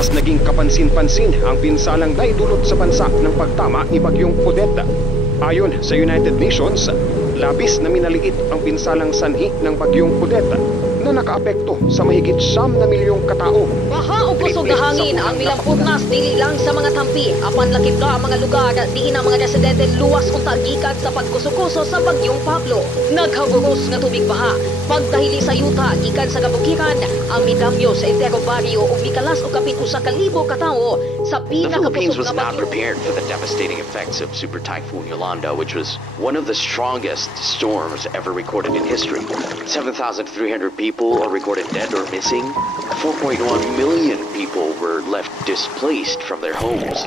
mas naging kapansin-pansin ang pinsalang naidulot sa bansa ng pagtama ni Bagyong Odette. Ayon sa United Nations, labis na minaliit ang pinsalang sanhi ng Bagyong Odette na nakaapekto sa mahigit 9 na milyong katao. Baha o kusog na hangin ang milampurnas dili lang sa mga tampi. Apan lakip na ang mga lugar diin ang mga residente luwas unta gikan sa pagkuso-kuso sa Bagyong Pablo. Naghagugos nga tubig baha. Pagdahili sa yuta gikan sa kabukiran ang midamyo sa enterong baryo ug mikalas og kapin 1,000 ka tawo sa The Philippines pinakapusog was na not bagyo. prepared for the devastating effects of Super Typhoon Yolanda, which was one of the strongest storms ever recorded in history. 7,300 people are recorded dead or missing. 4.1 million people were left displaced from their homes.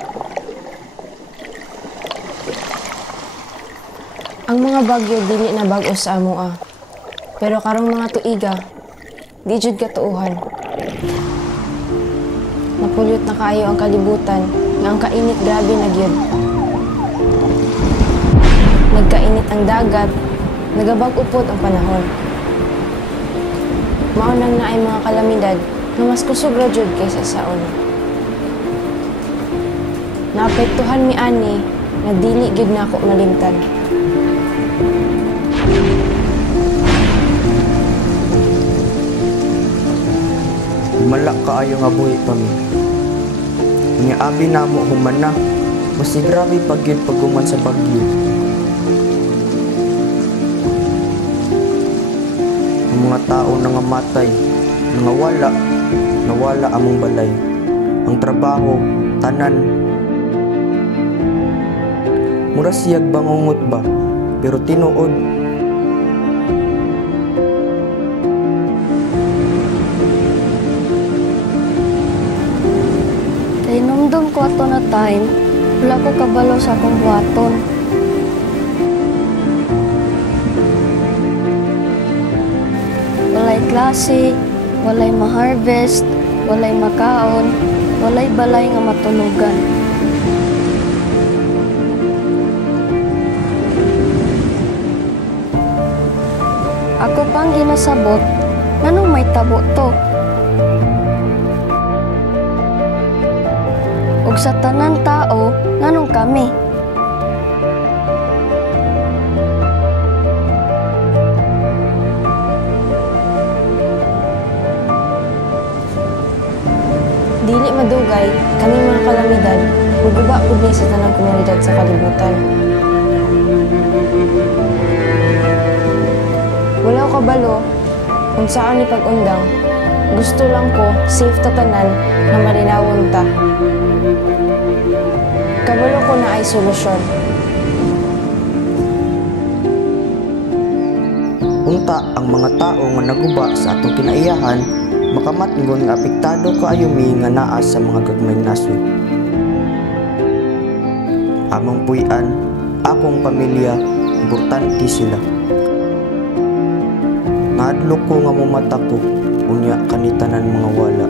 Ang mga bagyo dili na bag-o sa amoa. Pero karong mga tuiga, di jud katuuhan. Napulyot na kaayo ang kalibutan nga ang kainit grabe na gyud. Nagkainit ang dagat, nagabag-upot ang panahon. Maunang na ay mga kalamidad na mas kusog ra jud kaysa sa una. Naapektuhan mi ani nga dili gyud nako malimtan. Malak kaayo nga buhi kami. Nga abi namo human na, mas grabe pagyud pagguman sa bagyo. Ang mga tao nangamatay, nawala among balay. Ang trabaho, tanan. Mura siyag bangungot ba, pero tinuod. Inumdum ko ato na time, wala ko kabalo sa akong buhaton. Walay klase, walay ma-harvest, walay makaon, walay balay nga matulugan. Ako pang ginasabot, nganong may tabo to? Ug sa tanan tao, nganong kami? Dili madugay kami mga kalamidad guguba pud ni sa tanang komunidad sa kalibutan. Wala ko kabalo kung saan ni pag-undang. Gusto lang ko safe ta tanan na malinawon ta. Kabalo ko na ay solusyon. Unta ang mga tao nga naguba sa atong kinaiyahan, makamatngon nga apektado kaayo mi nga naa sa mga gagmay nasud. Among puy-an, akong pamilya, importante sila. Naadlok ko nga mumata ko, unya kanitanan mga wala.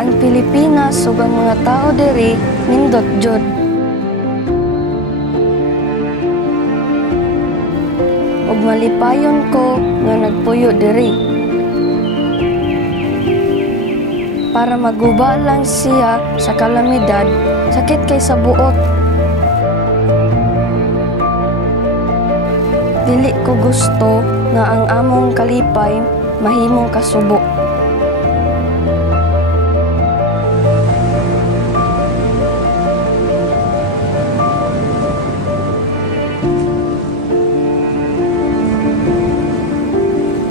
Ang Pilipinas ug ang mga tao diri nindot jud. Ug malipayon ko nga nagpuyo diri. Para maguba lang siya sa kalamidad, sakit kay sa buot. Dili ko gusto nga ang among kalipay mahimong kasubo.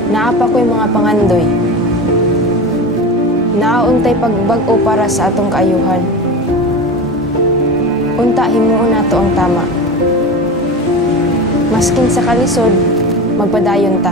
Naapa ko'y mga pangandoy. Naauntay pagbag-o para sa atong kaayuhan. Unta himuon nato ang tama. Maskin sa kalisod, magpadayon ta.